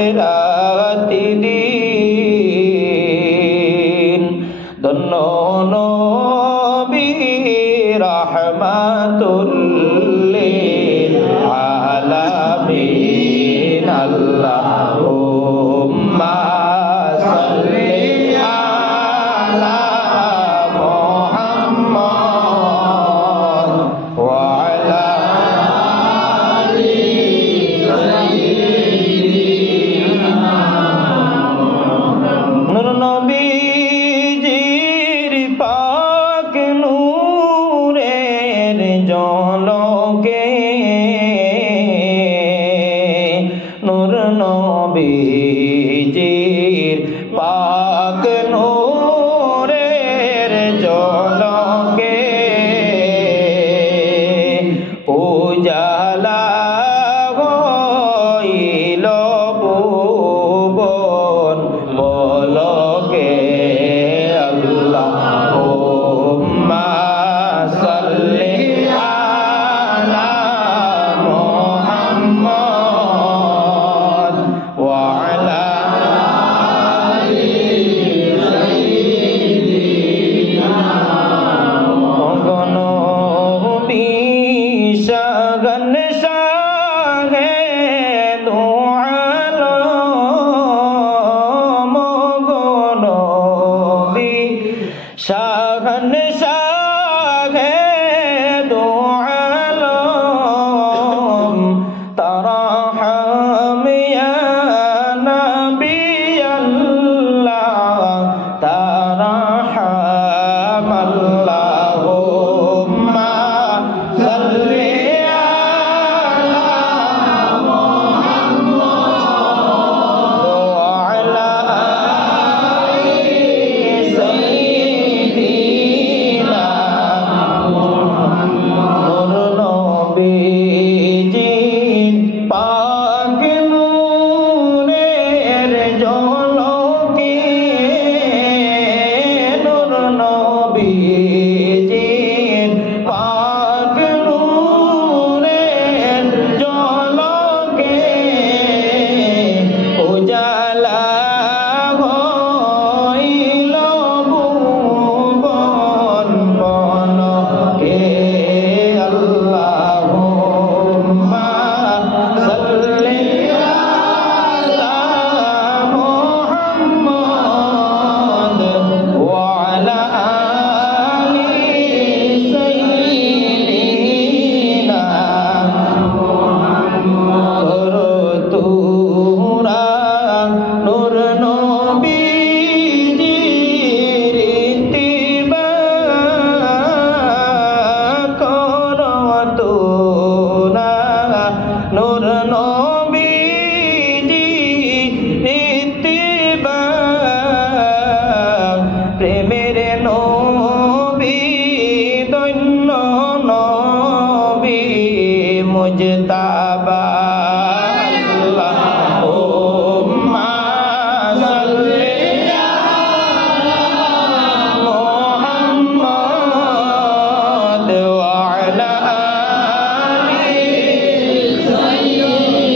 আখিরাতি দিন ধন্য নবী রাহমাতুল লিল আলামিন আল্লাহুম্মা সাল্লি আলা মুহাম্মাদ ওয়া আলা আলি সাইয়্যিদিনা নূর নবীজির পাক নূরের ঝলকে নূর নবীজির পাক নূরের ঝলকে উজালা হইল ভুবন বলকে আল্লাহুম্মা সাল্লি আলা মুহাম্মাদ ওয়া আলা আলি সাইয়্যিদিনা নবী শাগন শাহে দো আলম নবী শাগন শাহে দো আলম তারাহম ইয়া নবী আল্লাহ তারাহম আল্লাহুম্মা সাল্লি আলা মুহাম্মাদ ওয়া আলা আলি সাইয়্যিদিনা নূর নবীজির পাক নূরের ঝলকে নূর নবীজির পাক নূরের ঝলকে উজালা হইল ভুবন বলকে আল্লাহুম্মা সাল্লি আলা মুহাম্মাদ ওয়া আলা আলি সাইয়্যিদিনা তোরা নূর নবীজির ইত্তিবা করো তোরা নূর নবীজির ইত্তিবা প্রেমের নবী দৈন্য নবী মুজতাবা আল্লাহুম্মা সাল্লি আলা মুহাম্মাদ ওয়া আলা আলি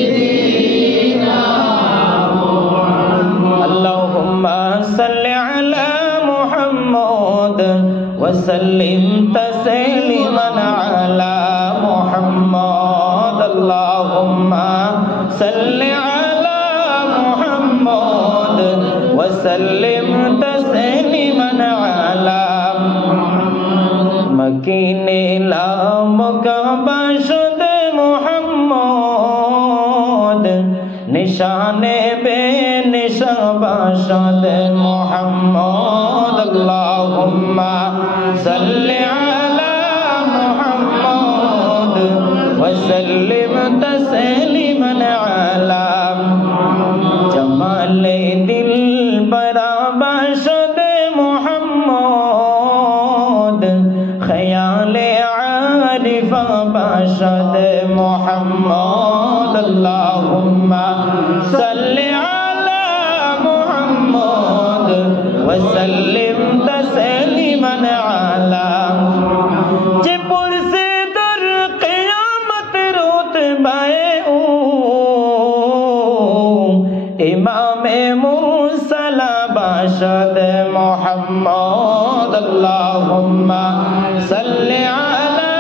সাইয়্যিদিনা আল্লাহুম্মা সাল্লি আলা মুহাম্মাদ ওয়া সাল্লিম তাসলিমান আলা মুহাম্মাদ আল্লাহুম্মা সাল্লি আলা মুহাম্মাদ ওয়া সাল্লিম তাসলিমান আলা মকিনে লামকা বাশদ মুহাম্মাদ নিশানে বে নিশা বাশদ মুহাম্মাদ আল্লাহুম্মা সাল্লি আলা মুহাম্মাদ ওয়া সাল্লিম তাসলিমান আলা জামালে দিল বরা বাশদ মুহাম্মাদ খয়ালে আরিফা বাশদ মুহাম্মাদ আল্লাহুম্মা সাল্লি আলা মুহাম্মাদ ওয়া সাল্লিম তাসলিমান আলা যে পড়ছে দর কিয়ামত রুতবায়ে ও ইমামে মুরসালা বাশাদ মুহাম্মদ আল্লাহুম্মা সাল্লি আলা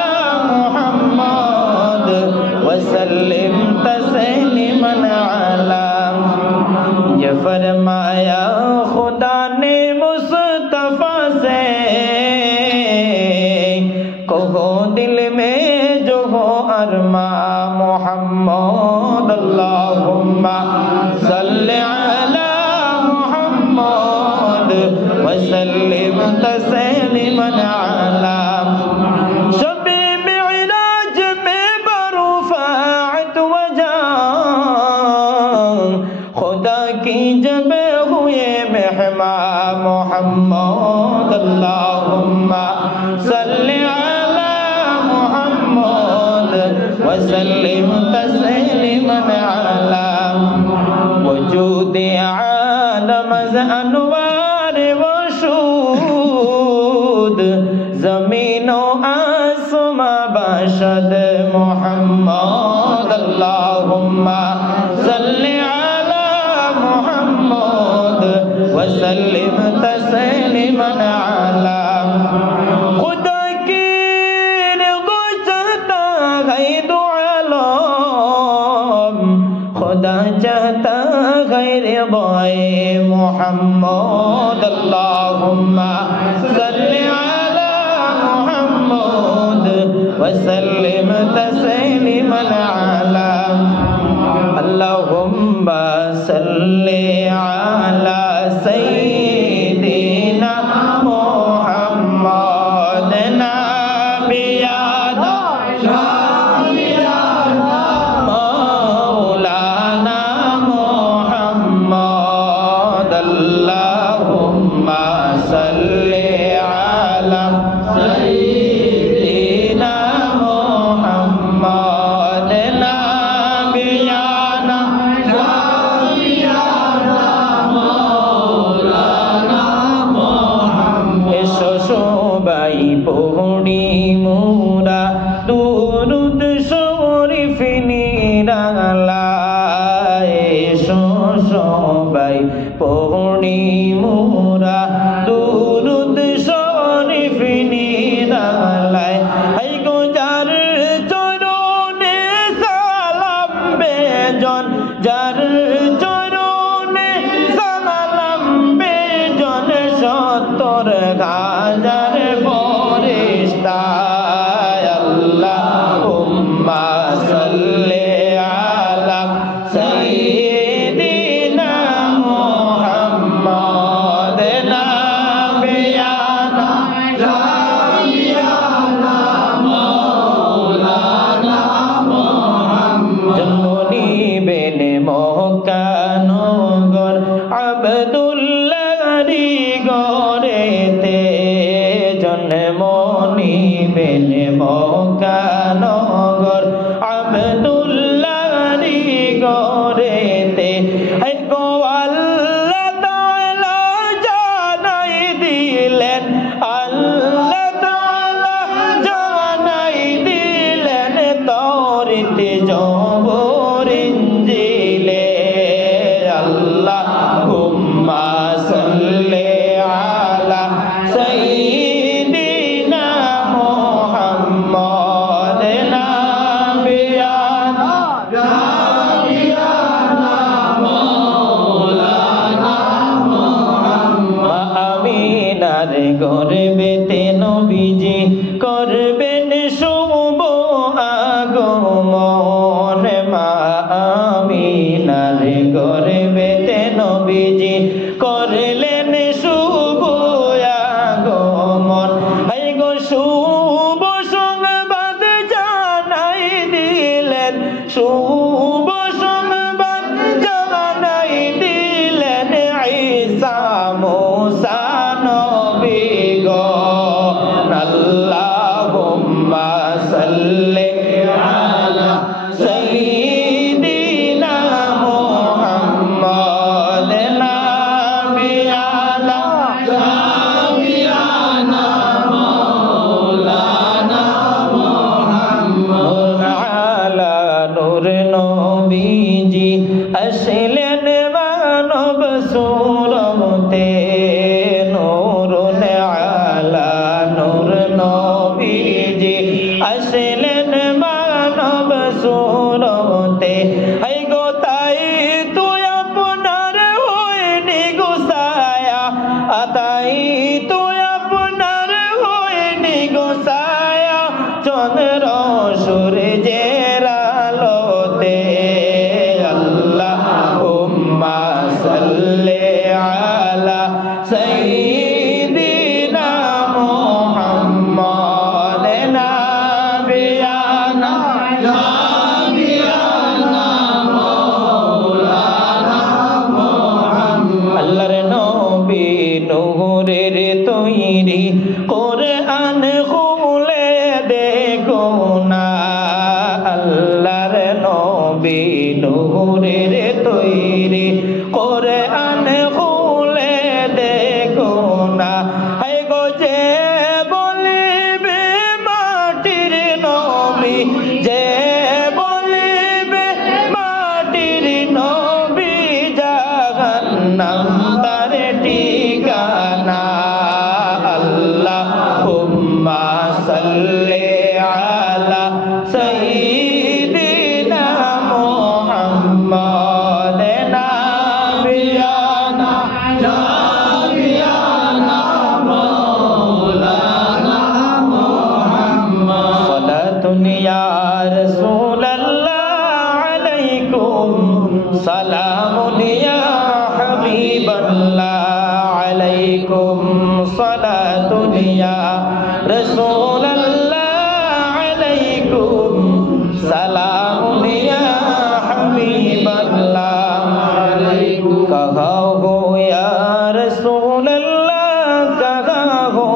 মুহাম্মদ ওয়া সাল্লিম তাসলিমান আলা ये फरमाया खुदा ने मुस्तफा से कहो दिल में जो हो अरमा मोहम्मद अल्लाहुम्मा सल्ली अला मुहम्मद व सल्लिम तस्लीमन अला शब-ए मिअराज में बरुफात वजा खुदा की जब हुए मेहमान मोहम्मद अल्लाहुम्मा सल्ली अला मुहम्मद व सल्लिम तस्लीमन अला वजूद आलम अनवार व शूद ज़मीनो आसमां बाशद मोहम्मद अल्लाहुम्मा सल्ली वसल्लिम तस्लीमन अला खुदा की रिज़ा चाहता है दो आलम खुदा चाहता है रिज़ाए मुहम्मद अल्लाहुम्मा सल्ली अला मुहम्मद वसल्लिम तस्लीमन अला अल्लाहुम्मा सल्ली अला सय्यिदिना मुहम्मद नबियाना शाफियाना मौलाना मुहम्मद अल्लाहुम्मा सल्ली अला सय्यिदिना मुहम्मद नबियाना পড়ি মোরা দুরুদ শরীফ নিরালায় এসো সবাই পড়ি মোরা দুরুদ শরীফ নিরালায় হাই গো যার চরণে সালাম বেজন যার চরণে সালাম বেজন 70,000 अल्लाहुम्मा सल्ली अला सय्यिदिना मुहम्मद नबियाना शाफियाना मौलाना मुहम्मद जन्नती बेने मक्का नगर अब्दुल्लाहरी गरेते जन्मनी बेने मक्का नगर अब्दुल्लाहरी गरेते गो अल्लाह ताआला जानाई दिलेन अल्लाह ताआला जानाई दिलेन तौरात जबूर इंजीले अल्लाहुम्मा सल्ली अला सय्यिदिना मुहम्मद नबियाना शाफियाना मौलाना मुहम्मद आमिनार গর্ভেতে নবীজি করবেন শুভ আগমন মা আমিনার গর্ভেতে নবীজি করলেন শুভ আগমন হাই গো শুভ সংবাদ জানাই দিলেন শুভ সংবাদ জানাই দিলেন ঈসা মুসা নবী গো আল্লাহুম্মা সাল্লি আলা সাইয়্যিদিনা মুহাম্মদ सूरते नूरुन आला नूर नबीजी আসলেন মানব सूरते है गो ताई तू আপনার হয়নি গো ছায়া আতাই তু আপনার হয়নি গো ছায়া চন্দ্র সূর্যের আলোতে আল্লাহুম্মা সাল্লি আলা সাইয়্যিদিনা মুহাম্মাদ নাবিয়ানা আল্লাহর নবী নূরের তৈরি কোরআন খুলে দেখো না আল্লাহর নবী নূরের তৈরি কোরআন খুলে দেখো না হায় গো যে বলিবে মাটির নবী যে বলিবে মাটির নবী জাহান্নাম তার ঠিকানা আল্লাহুম্মা সাল্লি আলা সাইয়্যিদিনা মুহাম্মাদ নাবিয়ানা জাবিয়ানা মাওলানা মুহাম্মদ সালাতুন ইয়া রাসূলাল্লাহ আলাইকুম সালামুন ইয়া হাবিবাল্লাহ আলাইকুম সালাতুন ইয়া রাসূলাল্লাহ আলাইকুম সালামুন ইয়া হাবিবাল্লাহ আলাইকুম কহো গো ইয়া রাসূলাল্লাহ কহো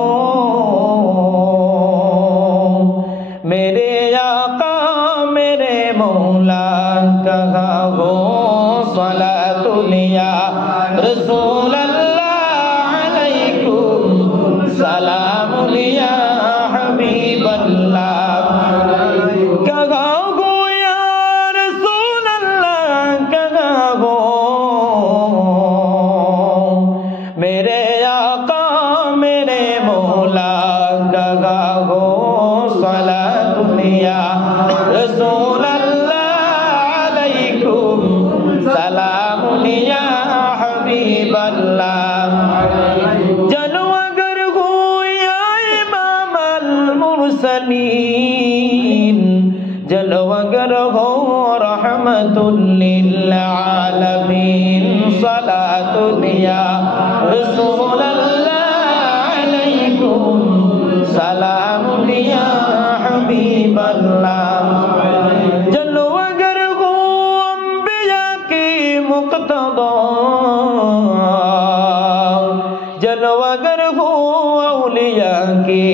मेरे आका मेरे मौला कहो सलातुन या रसूल अल्लाह अलैकुम सलामुन या हबीब अल्लाह कहो या रसूल अल्लाह कहो मेरे आका मेरे मौला कहो सलातुन या रसूल अल्लाह अलैकुम सलामुन या हबीब अल्लाह जनो अगर हो या इमाम अल मुरसलीन जनो अगर हो रहमतुल लिल आलमीन सलातुन या रसूल अल्लाह अलैकुम सलामुन या हबीब अल्लाह जलो अगर हो अंबिया की मुक्तदा जलो अगर हो औलिया की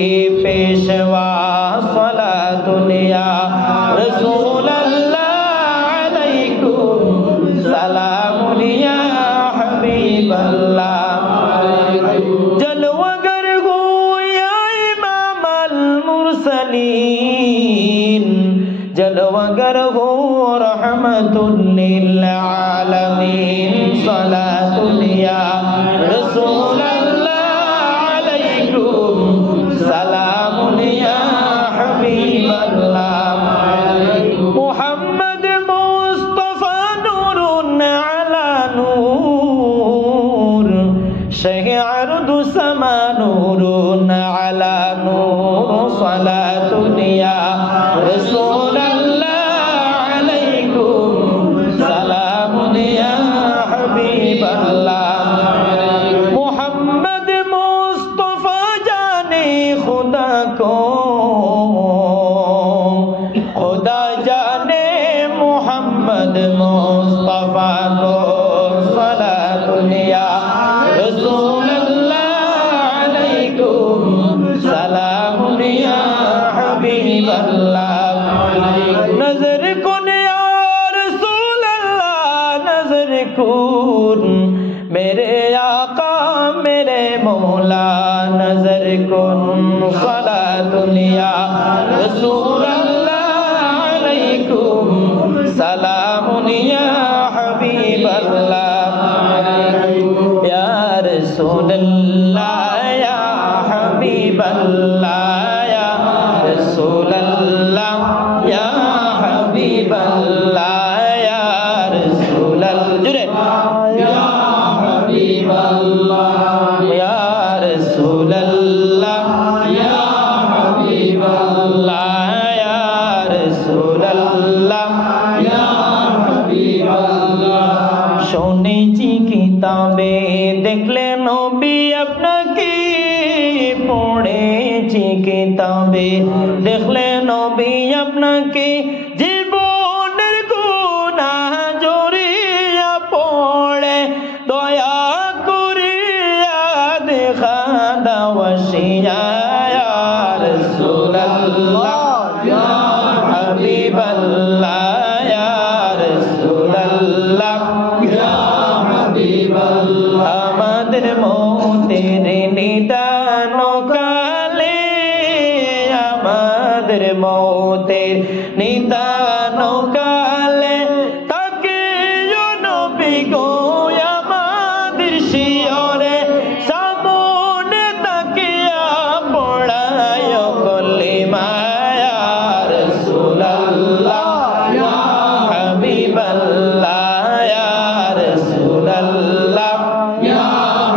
पेशवा सलातुन या रसूल अल्लाह अलैकुम सलामुन या हबीब अल्लाह जलो अगर हो या इमाम अल मुरसलीन जलो अगर हो रहमतुल लिल आलमीन सलातुन या रसूल अल्लाह अलैकुम सलामुन या हबीब अल्लाह मुहम्मद मुस्तफा नूरुन अला नूर शह अर्द समा नूरुन अला नूर सलातुन या रसूल अल्लाह अलैकुम सलामुन या हबीब अल्लाह मुहम्मद मुस्तफा जाने खुदा को खुदा जाने मोहम्मद मुस्तफा को सलातुन या रसूल अल्लाह अलैकुम सलामुन या हबीब अल्लाह नजर कुन या रसूल अल्लाह नजर कुन मेरे आका मेरे मौला नजर कुन सलातुन या रसूल अल्लाह अलैकुम सलामुन या हबीब अल्लाह रसूलल्लाह या हबीबल्लाह या रसूलल्लाह या हबीबल्लाह या रसूलल्लाह जुरे या हबीबल्लाह या रसूलल्लाह या हबीबल्लाह या रसूलल्लाह या हबीबल्लाह শুনেছি কিতাবে দেখলে নবী আপনাকে পড়েছি কিতাবে দেখলে নবী আপনাকে জীবনের গুনাহ জড়িয়া পড়ে দয়া করিয়া দেখা দাওয়াসিয়া ইয়া রাসূলুল্লাহ ইয়া হাবিবাল্লাহ ইয়া রাসূলুল্লাহ ইয়া হাবিবাল্লাহ আমাদের মৌতের নিদান কালে আমাদের মৌতের নিদান কালে তাকে নবী গো আমাদের শিয়রে সামনে তাকিয়া পড়ায় কলিমা ইয়া রাসূলুল্লাহ ইয়া হাবিবাল্লাহ ইয়া রাসূলুল্লাহ ইয়া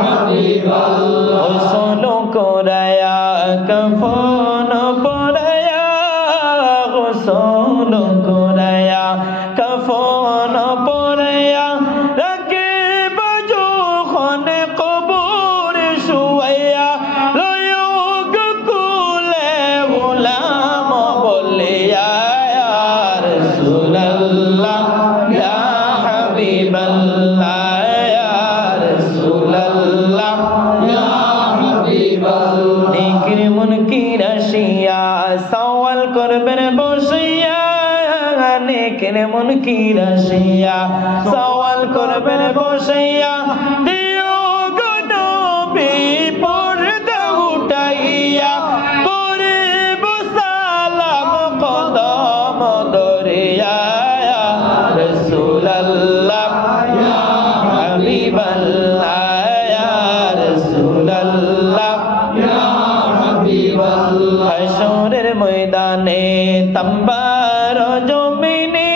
হাবিবাল্লাহ গোসল করায়া কাফন পরায়া গোসল করায়া কাফন পরায়া রাখিব যখন কবরে শুয়াইয়া লয়ক কুলে গোলাম বলিয়া ইয়া রাসূলুল্লাহ ইয়া হাবিবাল্লাহ ইয়া রাসূলুল্লাহ ইয়া হাবিবাল্লাহ নেকির মুনকির আসিয়া সওয়াল করবেন বসিয়া নেকির মুনকির আসিয়া সওয়াল করবেন বসিয়া দিও গো নবী পর্দা উঠাইয়া করিব সালাম কদম ধরিয়া ইয়া রাসূলুল্লাহ ইয়া হাবিবাল্লাহ ইয়া রাসূলুল্লাহ ইয়া হাবিবাল্লাহ হাশরের ময়দানে তাম্বার জমিনে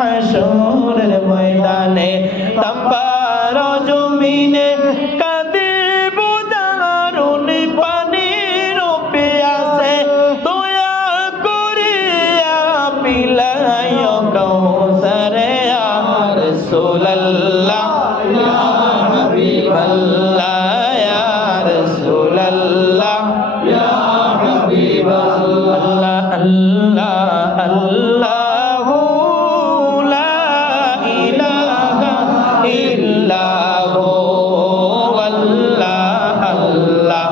হাশরের ময়দানে তাম্বার জমিনে কাঁদিব দারুণ পানির পিয়াসে দয়া করিয়া পিলায় কৌসারে ইয়া রাসূলুল্লাহ ইয়া হাবিবাল্লাহ ইয়া রাসূলুল্লাহ ইয়া হাবিবাল্লাহ আল্লাহ আল্লাহু লা ইলাহা ইল্লাহু আল্লাহ আল্লাহ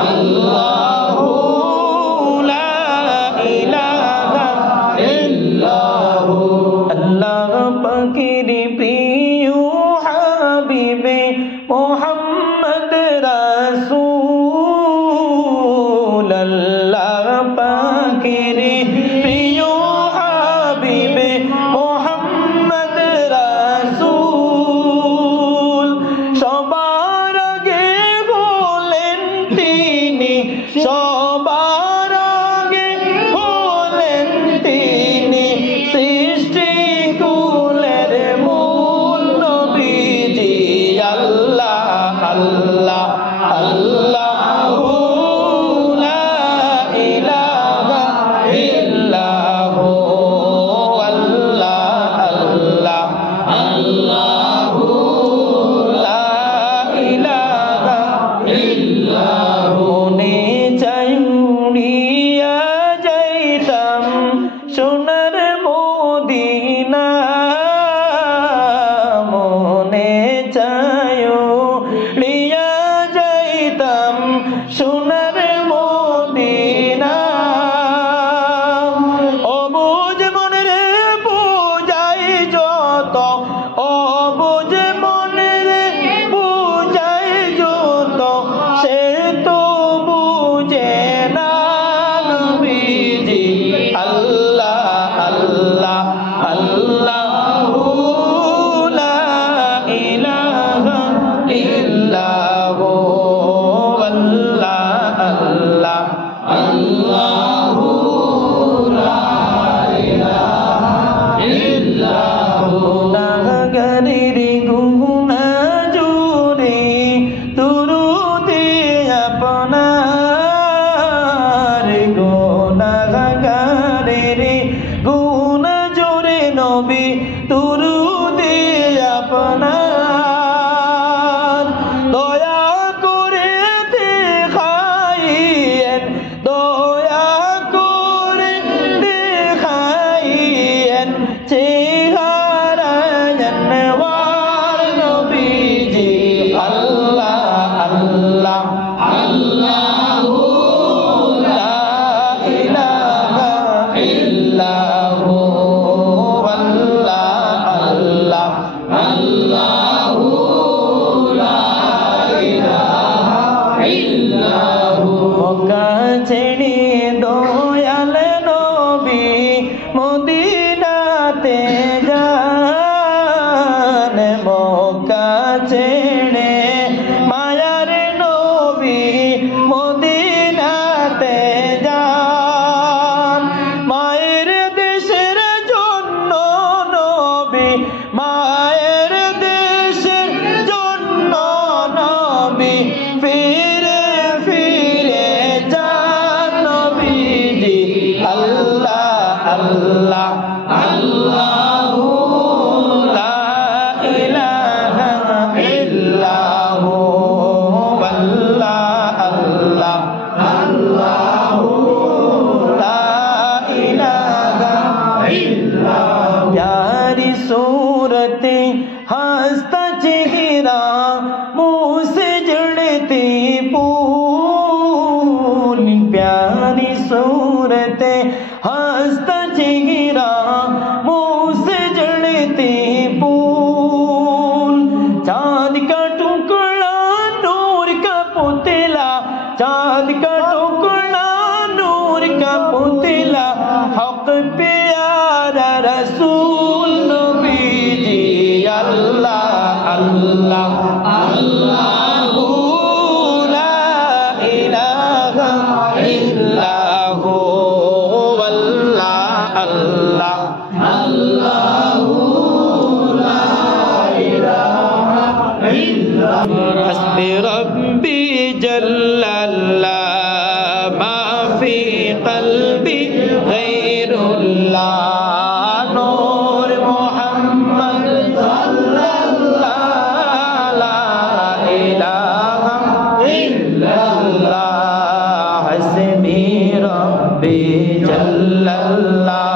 আল্লাহু লা ইলাহা ইল্লাহু আল্লাহ পাকের প্রিয় হাবিবে মুহাম্মদ রাসূল আল্লাহ পাকের প্রিয় হাবিবে মুহাম্মদ রাসূল সবার আগে বলেন তিনি সবার আগে বলেন তিনি সৃষ্টি কুলের মূল নবীজি আল্লাহ আল্লাহ আল্লাহু লা ইলাহা ইল্লাহু আল্লাহ আল্লাহ আল্লাহু লা ইলাহা ইল্লাহু মনে চাই উড়িয়া যাইতাম সোনার মদিনা মনে চাই উড়িয়া যাইতাম সোনার মদিনা অবুঝ মনের বুঝাই যত অবুঝ মনের বুঝাই যত সে তো বুঝে না নবীজি আল্লাহ আল্লাহ আল্লাহু লা ইলাহা গুনা জুড়ে দুরুদে আপনার গুনাহগারের গুনা জুড়ে নবী দুরুদে আপনার দয়া করে দেখাইয়েন দয়া করে দেখাইয়েন চেহারা জানওয়ার নবীজি আল্লাহ আল্লাহ আল্লাহু লা ইলাহা ইল্লাহু আল্লাহ আল্লাহ আল্লাহু লা ইলাহা ইল্লাহু মক্কা ছেড়ে দয়াল নবী মদিনাতে যান মক্কা ছেড়ে মায়ার নবী মদিনাতে যান মায়ের দেশের জন্য নবী মায়ের দেশের জন্য নবী ফিরে ফিরে যান নবীজি আল্লাহ আল্লাহ আল্লাহু লা ইলাহা ইল্লাহু আল্লাহ আল্লাহ আল্লাহু লা ইলাহা ইল্লাহু यारी सूरते हंसता चेहरा मुँह से जड़ते फूल प्यारी सूरते हंसता चेहरा मुँह से जड़ते फूल चाँद का टुकड़ा नूर का पुतला चाँद का टुकड़ा नूर का पुतला हक प्यारा रसूल नबीजी अल्लाह अल्लाह अल्लाहु ला इलाहा इल्लाहु अल्लाह अल्लाह अल्लाहु ला इलाहा इल्लाहु हस्बी रब्बी जल्लल्लाह मा फी क़ल्बी गैरुल्लाह नूर मोहम्मद सल्लल्लाहु ला इलाहा इल्लल्लाह हस्बी रब्बी जल्लल्लाह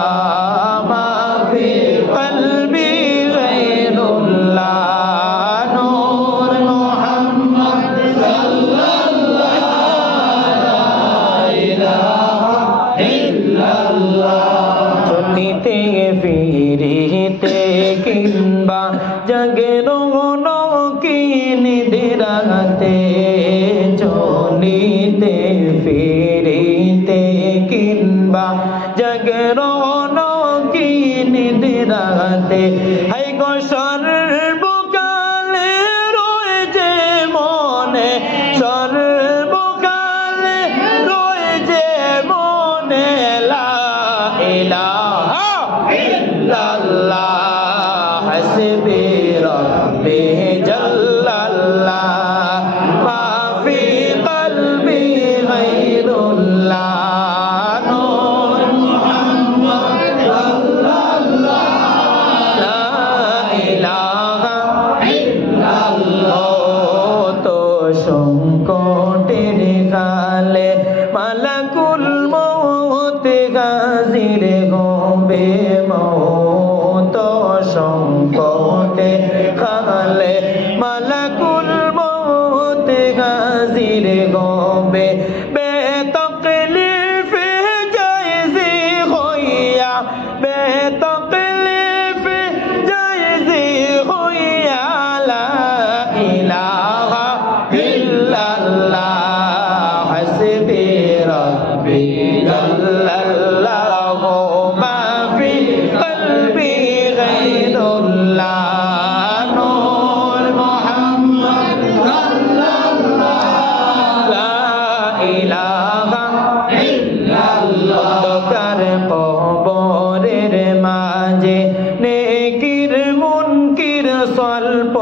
मा फी क़ल्बी गैरुल्लाह नूर मोहम्मद सल्लल्लाहु ला इलाहा इल्लल्लाह चलिते फिरिते किंबा जगरों की निद्राते चलिते फिरिते किंबा जगरों की निद्राते है गो सर्वकाले रोए जे मने सर्वकाले रोए जे मने ला इलाहा इल्लल्लाह हस्बी रब्बी जल्लल्लाह मा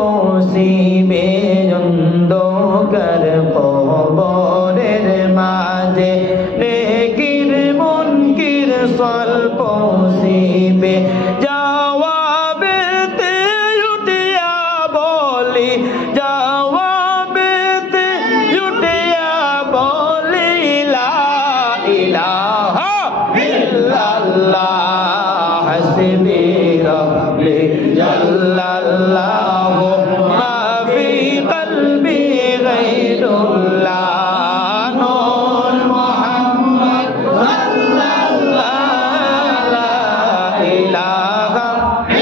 পৌঁছিবে অন্ধকার কবরের মাঝে নেকির মুনকির সল পৌঁছিবে জবাবেতে উঠিয়া বলি জবাবেতে উঠিয়া বলি লা ইলাহা ইল্লাল্লাহ হাসবি রাব্বি জাল্লাল্লাহু মা ফি কলবি গায়রুল্লাহ নূর মুহাম্মদ সাল্লাল্লাহু লা ইলাহা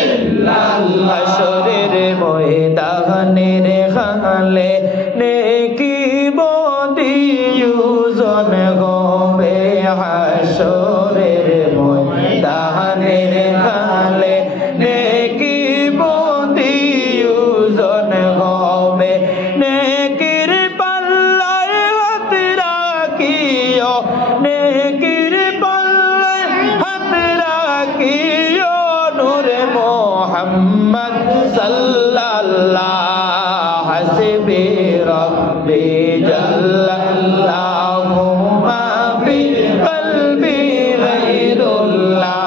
ইল্লাল্লাহ হাসরের ময়দানের খালে নেকি বদিয়ুজন গবে হাসরের ময়দানের খালে নেকি বদিয়ুজন গবে নেকির পাল্লায় হাত রাখিও নেকির পাল্লায় হাত রাখিও নূরে মুহাম্মদ সাল্লাল্লাহু হাসবি রাব্বি জাল্লাল্লাহু মা ফি কলবি গায়রুল্লাহ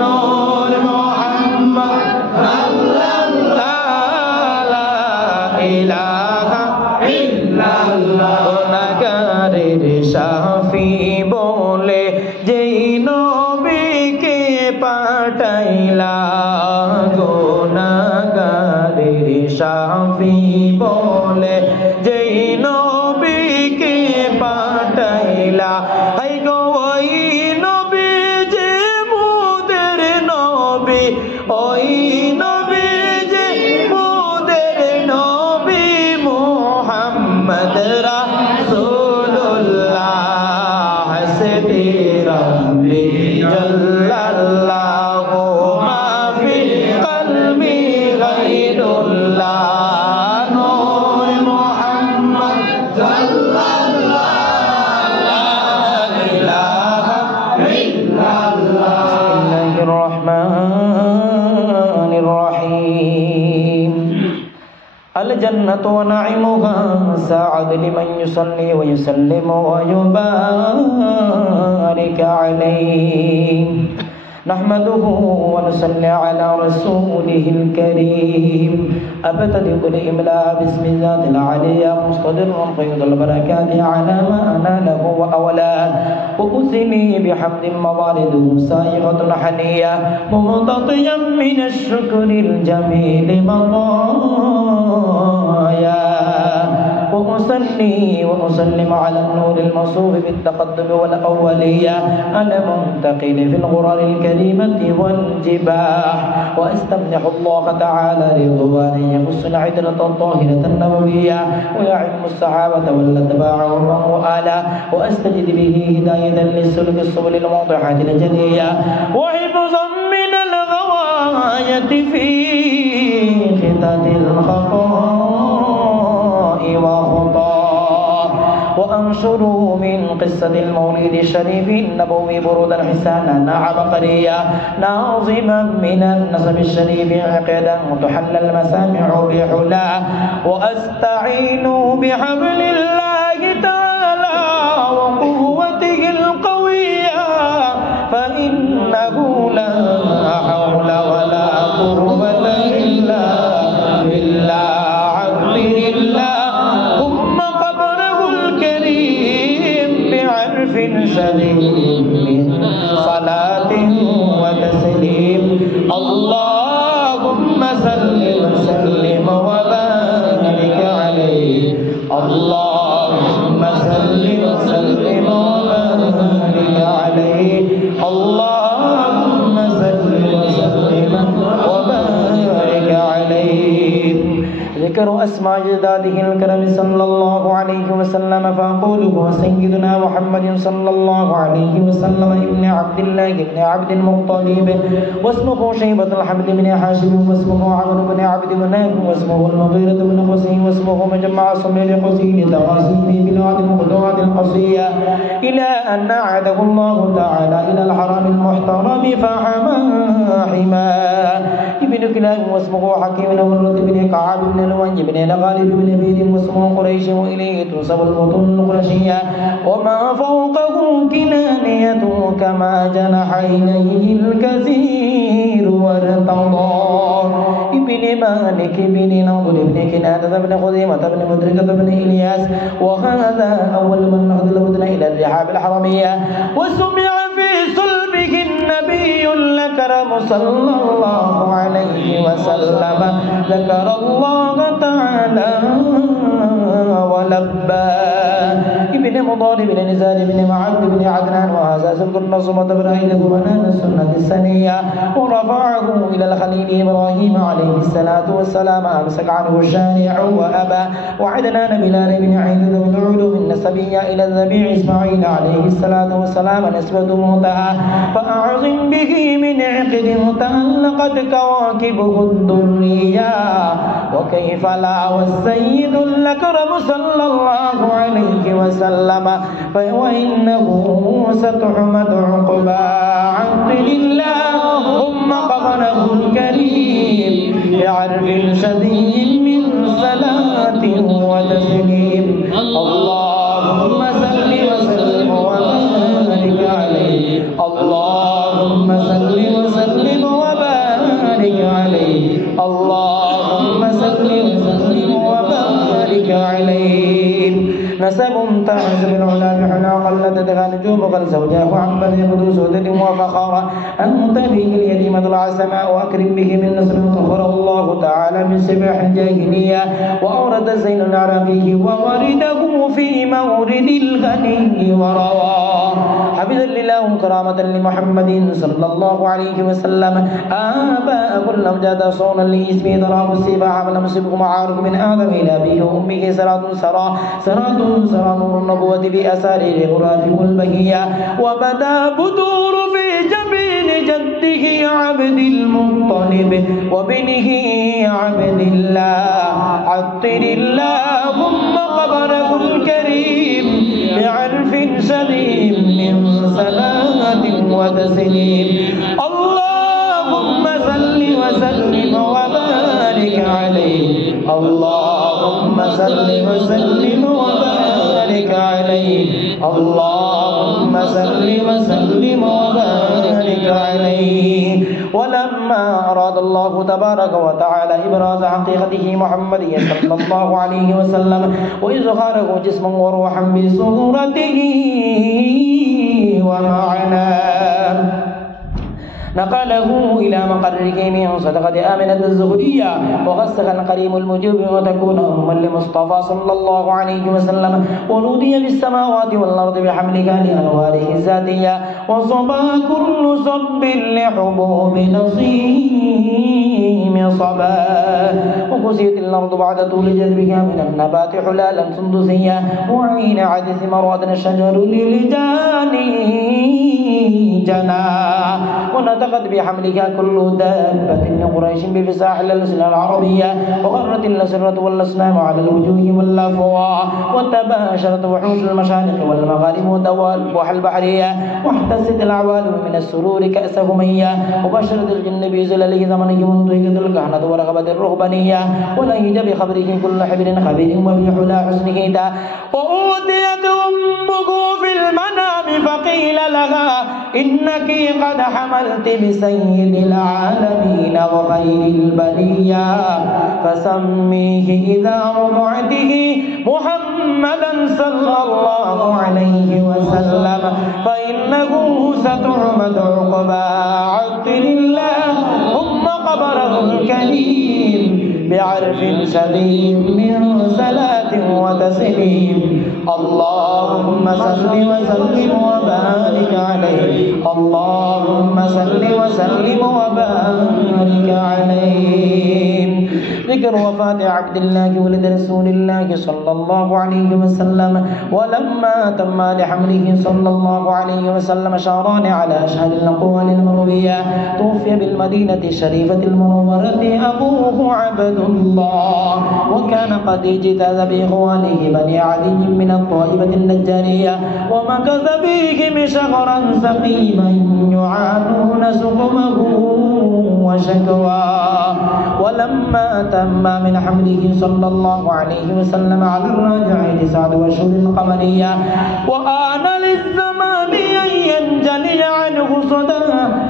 নূর মুহাম্মদ সাল্লাল্লাহু লা ইলাহা ইল্লাল্লাহ গুনাহগারের শাফি বলে যেই নবীকে পাঠাইলা গুনাহগারের শাফি বলে যেই নবীকে পাঠাইলা হাই গো ওই নবী যে মুদের নবী ওই নবী যে মুদের নবী মুহাম্মদ রাসূলুল্লাহ হাসবি রাব্বি জাল্লাল্লাহু মা ফি কলবি গায়রুল্লাহ নূর মুহাম্মদ সাল্লাল্লাহু লা ইলাহা ইল্লাল্লাহ বিসমিল্লাহির রহমানির রহিম الجنة ونعيمها ساعد لمن يصلي ويسلم ويبارك عليه نحمده ونصلي على رسوله الكريم أبتدئ بالإملاء بسم الله العلي مستدرا فيض البركات على ما أناله وأولاه وأثني بحمد مواردهم سائغة حنية ممتطيا من الشكر الجميل مطايا وأصلي وأسلم على النور المصوب بالتقدم والأولية المنتقل في الغرر الكريمة والجباح وأستمنح الله تعالى رضوانا يخص العدرة الطاهرة النبوية ويعم الصحابة والأتباع ومن والاه وأستجد به هداية للسلك السبل الواضحة الجلية وحفظا من الغواية في خطة الخطاء وخطا وأنشر من قصة المولد الشريف النبوي برودا حسانا عبقريا ناظما من النسب الشريف عقدا تحل المسامع بحلا وأستعين بحبل الله تعالى وقوته القوية فإنه لا حول ولا قوة إلا بالله عبد الله ثم قبره الكريم بعرف سليم من صلاة وتسليم اللهم صل وسلم وبارك عليه اللهم صل وسلم وبارك عليه اللهم صل وسلم وبارك عليه ذكر أسماء أجداده الكرم صلى الله عليه وسلم فأقول هو سيدنا محمد صلى الله عليه وسلم ابن عبد الله ابن عبد المطلب واسمه شيبة الحمد بن هاشم واسمه عمرو بن عبد مناف واسمه المغيرة بن قصي واسمه مجمع صميل قصي لتقاسيم بلاد القلوات القصية إلى أن أعاده الله تعالى إلى الحرم المحترم فحما حماه بن كلاب واسمه حكيم بن مرة بن كعب بن لؤي بن غالب بن فيل واسمه قريش وإليه تنسب البطون القرشية وما فوقه كنانية كما جنح إليه الكثير وارتضى ابن مالك بن نضر بن كنانة بن خزيمة بن مدركة بن إلياس وهذا أول من نقل الهدنة إلى الرحاب الحرمية وسمع في صلبه النبي الأكرم صلى الله عليه وسلم ذكر الله تعالى ولبى ابن مضارب بن نزار بن معد بن عدنان وهذا سلك النصمة إبراهيم بنان السنة السنية ورفعه إلى الخليل إبراهيم عليه الصلاة والسلام أمسك عنه الشارع وأبى وعدنان بلا ريب عيد ذو العلوم النسبية إلى الذبيح إسماعيل عليه الصلاة والسلام نسبة منتهى فأعظم به من عقد تعلقت كواكبه الدرية وكيف لا والسيد الأكرم صلى الله عليه وسلم وإنه ستحمد عقبى عقل اللهم قبره الكريم بعرف شديد من صلاة وتسليم اللهم صل وسلم وبارك عليه اللهم صل وسلم وبارك عليه اللهم صل وسلم وبارك عليه نسب تعز بالعلا بحنا قلت تدغى نجوم قل زوجاه عن بدر قدوس ودد وفخارا أنت به اليتيم طلع السماء وأكرم به من نصر طهره الله تعالى من سبح الجاهلية وأورد زين العراقي وورده في مورد الغني ورواه حفظا لله كرامة لمحمد صلى الله عليه وسلم آباء كل أمجاد صونا لإسمه ضراب السباع ولمسبه معارك من آدم إلى أبيه وأمه سرات نور النبوة بأسارير غرافه البهية وبدا بدور في جبين جده عبد المطلب وابنه عبد الله عطر اللهم قبره الكريم بعرف سليم من صلاة وتسليم اللهم صل وسلم وبارك عليه اللهم صل وسلم وبارك عليه اللهم صل وسلم وبارك عليه ولما أراد الله تبارك وتعالى إبراز حقيقته محمدية صلى الله عليه وسلم وإظهاره جسما وروحا بصورته ومعناه نقله إلى مقرره من صدقة آمنة الزهرية وغسق القريم المجيب وتكون أما لمصطفى صلى الله عليه وسلم ونودي بالسماوات والأرض بحملك لأنواره الذاتية وصبا كل صب لحبوب نصيم صبا وكسيت الأرض بعد طول جذبها من النبات حلالا سندسيا وعين عدس مراد الشجر للجاني جنا ونطقت بحملها كل دابة من قريش بفصاح الألسنة العربية وغرت الأسرة والأصنام على الوجوه والأفواه وتباشرت وحوش المشارق والمغارب ودوالبها البحرية واحتست الأعوالم من السرور كأسهم هي وبشرت الجن بزلله زمنه منطقة الكهنة ورغبة الرهبانية ولهج بخبره كل حبر خبير وفي حلا حسنه دا وأوتيت أمه في المنام فقيل لها إنك قد حملت بسيد العالمين وخير البرية فسميه إذا رضعته محمدا صلى الله عليه وسلم فإنه ستعمد عقبى عطر اللهم قبره الكريم بعرف سليم من صلاة وتسليم اللهم صل وسلم وبارك عليه اللهم صل وسلم وبارك عليه ذكر وفاة عبد الله ولد رسول الله صلى الله عليه وسلم ولما تم لحمله صلى الله عليه وسلم شهران على أشهر الأقوال المروية توفي بالمدينة الشريفة المنورة أبوه عبد الله وكان قد اجتاز به إخوانه بني عدي من الطائفة النجارية ومكث فيهم شهرا سقيما يعانون سقمه وشكواه ولما تم من حمله صلى الله عليه وسلم على الراجع 9 أشهر قمرية وآن للزمان أن ينجلي عنه صدى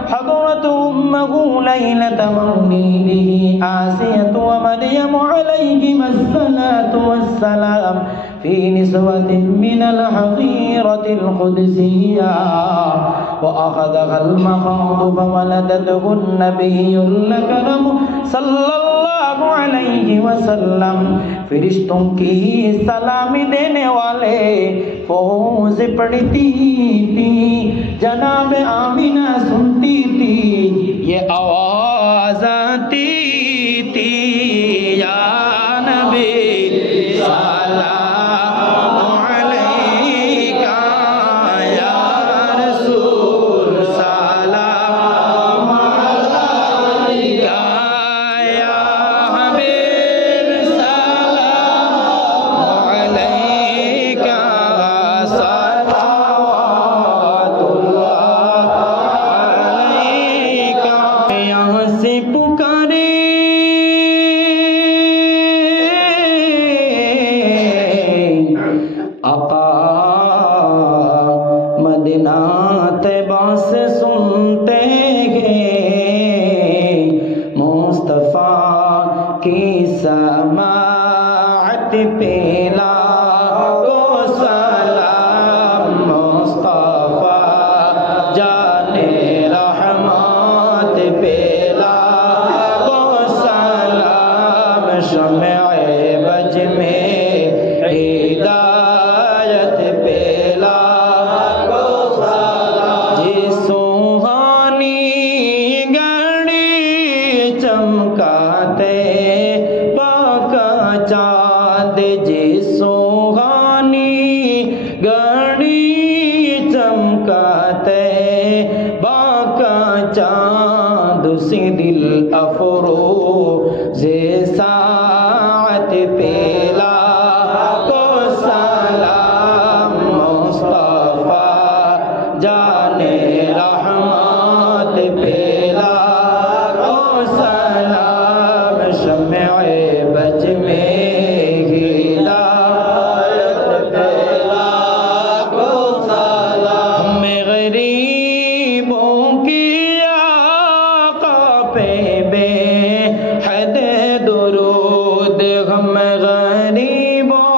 حضرت أمه ليلة مولده آسية ومريم عليهما الصلاة والسلام في نسوة من الحظيرة القدسية وأخذها المخاض فولدته النبي الأكرم صلى اللہ علیہ وسلم فرشتوں کی سلام دینے والے فوز پڑھتی تھی جناب آمینہ سنتی تھی یہ آواز آتی تھی یا نبی سلام علیکہ یا رسول سلام علیکہ سماعت پیلا کو سلام مصطفیٰ جان رحمت پیلا کو سلام شمع بج میں ہدایت پیلا کو سلام جی سوہانی گھڑی چمکاتے چاند جی سوہانی گھڑی چمکاتے باقا چاند اسی دل افروز ساعت پیلا کو سلام مصطفیٰ جان رحمت پیلا کو سلام شمع بج میں ہدایت پیلا کو سلام ہمیں غریبوں کی آقا پہ بے حد درود ہم غریبوں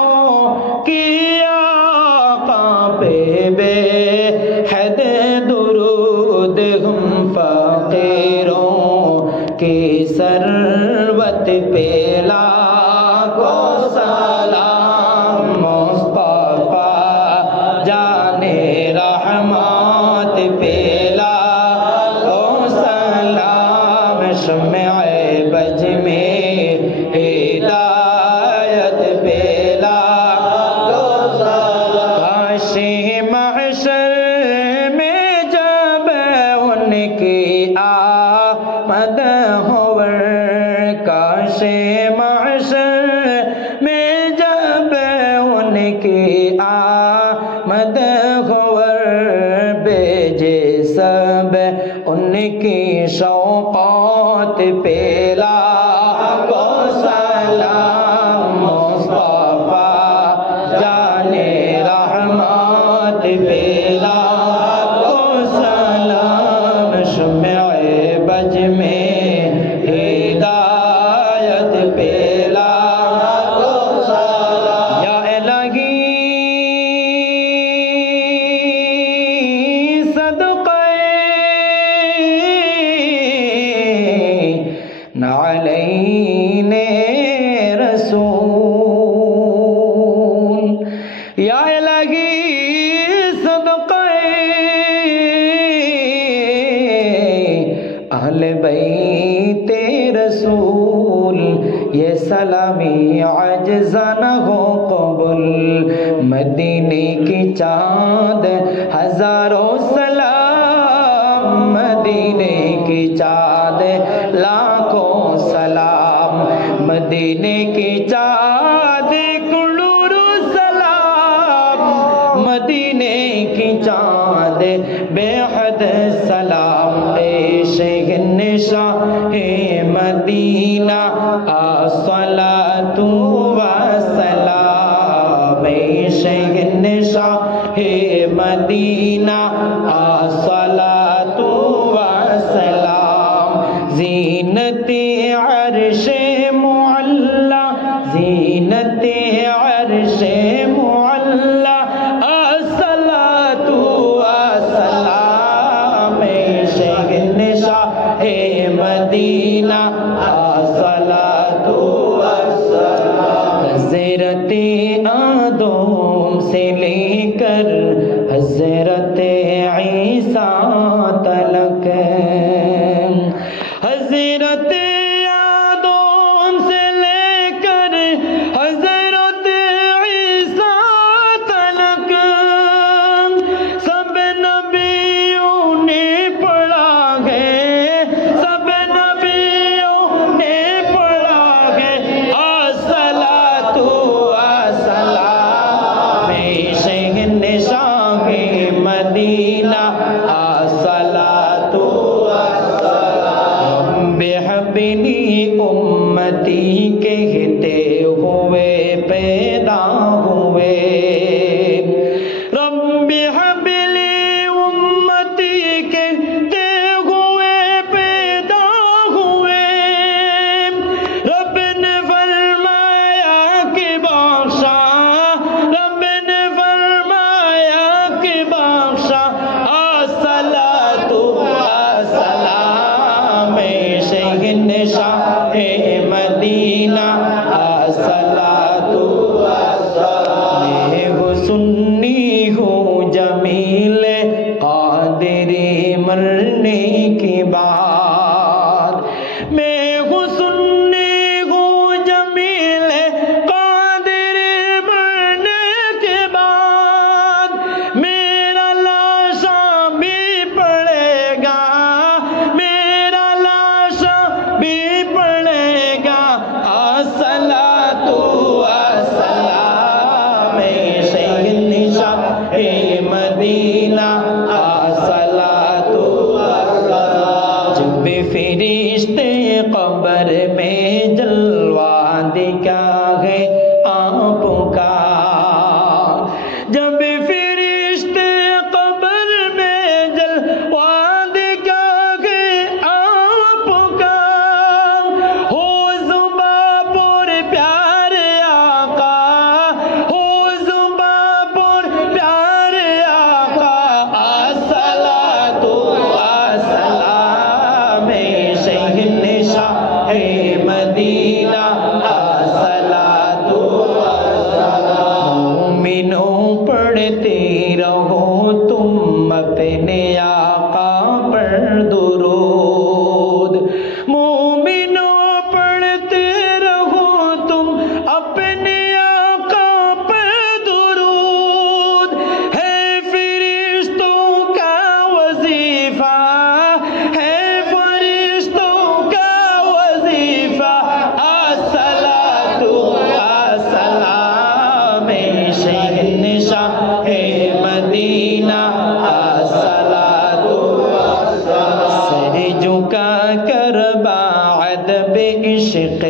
کی آقا پہ بے حد درود ہم فقیروں کی ثروت پیلا کو سلام مصطفیٰ جان رحمت پیلا کو سلام شمع بج میں ہدایت پیلا کو سلام کاش محشر میں جب ان کی آمد ہوور کاش محشر میں جب ان کی آمد ہوور بھیجے سب ان کی شوقات پیلا کو سلام مصطفیٰ جان رحمت پیلا کو سلام شمع بج میں ہدایت پیلا کو سلام یا الہی صدقے نعلین رسول یا الہی صدقے اہل بیت رسول یہ سلامی عجزہ نہ ہو قبول مدینے کی چاند ہزاروں سلام مدینے کی چاند لاکھوں سلام مدینے کی چاند کڑو چاند بے حد سلام پیش شاہ مدینہ الصلاۃ والسلام پیش شاہ مدینہ الصلاۃ والسلام زینت عرش معلا زینت عرش معلا الصلاۃ والسلام شہن شاہ مدینہ الصلاۃ والسلام حضرت آدم سے لے کر حضرت عیسیٰ تلک حضرت آدم سے لے کر حضرت عیسیٰ تلک سب نبیوں نے پڑھا ہے سب نبیوں نے پڑھا ہے الصلاۃ والسلام شہن شاہ مدینہ الصلاۃ بحبلی امتی کہتے ہوئے پیدا ہوئے رب حبلی امتی کہتے ہوئے پیدا ہوئے رب نے فرمایا کہ بخشا رب نے فرمایا کہ بخشا الصلاۃ والسلام شہن شاہ مدینہ الصلاۃ والسلام میں وہ سنی ہوں جمیل قادری مرنے کے بعد میں وہ سنی ہوں جمیل قادری مرنے کے بعد میرا لاشا بھی پڑے گا میرا لاشا بھی پڑے گا الصلاۃ والسلام شہن شاہ مدینہ الصلاۃ والسلام جب فرشتے قبر میں جلوہ دکھائے آپ کا جب فرشتے قبر میں جلوہ دکھائے آپ کا ہو زباں پر پیارے آقا ہو زباں پر پیارے آقا الصلاۃ والسلام شہن شاہ مدینہ الصلاۃ والسلام مومنوں پڑھتے رہو تم اپنے آقا پر درود مومنوں پڑھتے رہو تم اپنے آقا پر درود ہے فرشتوں کا وظیفہ ہے فرشتوں کا وظیفہ الصلاۃ والسلام شہن شاہ مدینہ الصلاۃ والسلام سر جھکا کر بعد عشق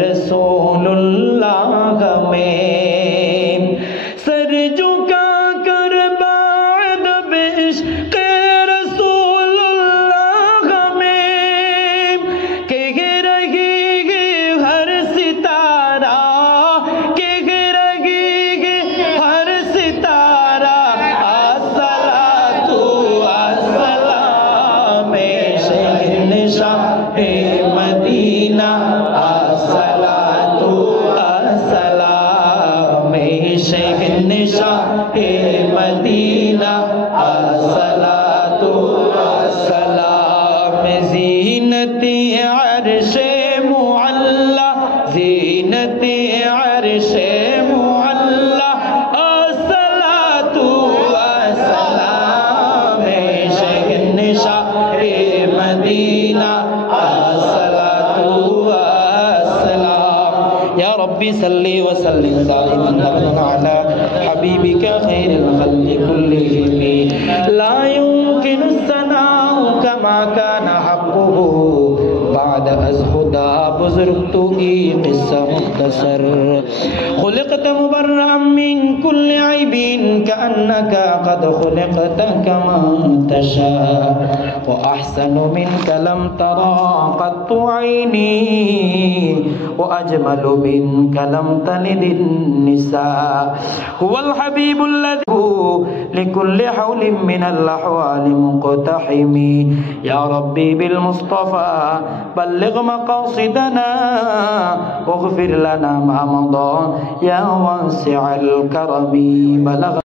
رسول اللہ میں سر جھکا کر بعد عشق رسول اللہ میں کہہ رہی ہے ہر ستارہ کہہ رہی ہے ہر ستارہ الصلاۃ والسلام شہن شاہ مدینہ الصلاۃ والسلام شہن شاہ مدینہ الصلاۃ والسلام زینت عرش معلا زینت عرش معلا الصلاۃ والسلام شہن شاہ مدینہ الصلاۃ والسلام یا رب ربي صل وسلم دائما أبدا على حبيبك خير الخلق كلهم لا يمكن الثناء كما كان حقه بعد أز خدا بزرگت قصة مختصر خلقت مبرأ من كل عيب كأنك قد خلقت كما تشاء وأحسن منك لم ترى قط عيني وأجمل منك لم تلد النساء هو الحبيب الذي لكل حول من الأحوال مقتحم يا ربي بالمصطفى بلغ مقاصدنا واغفر لنا ما مضى يا واسع الكرم بلغ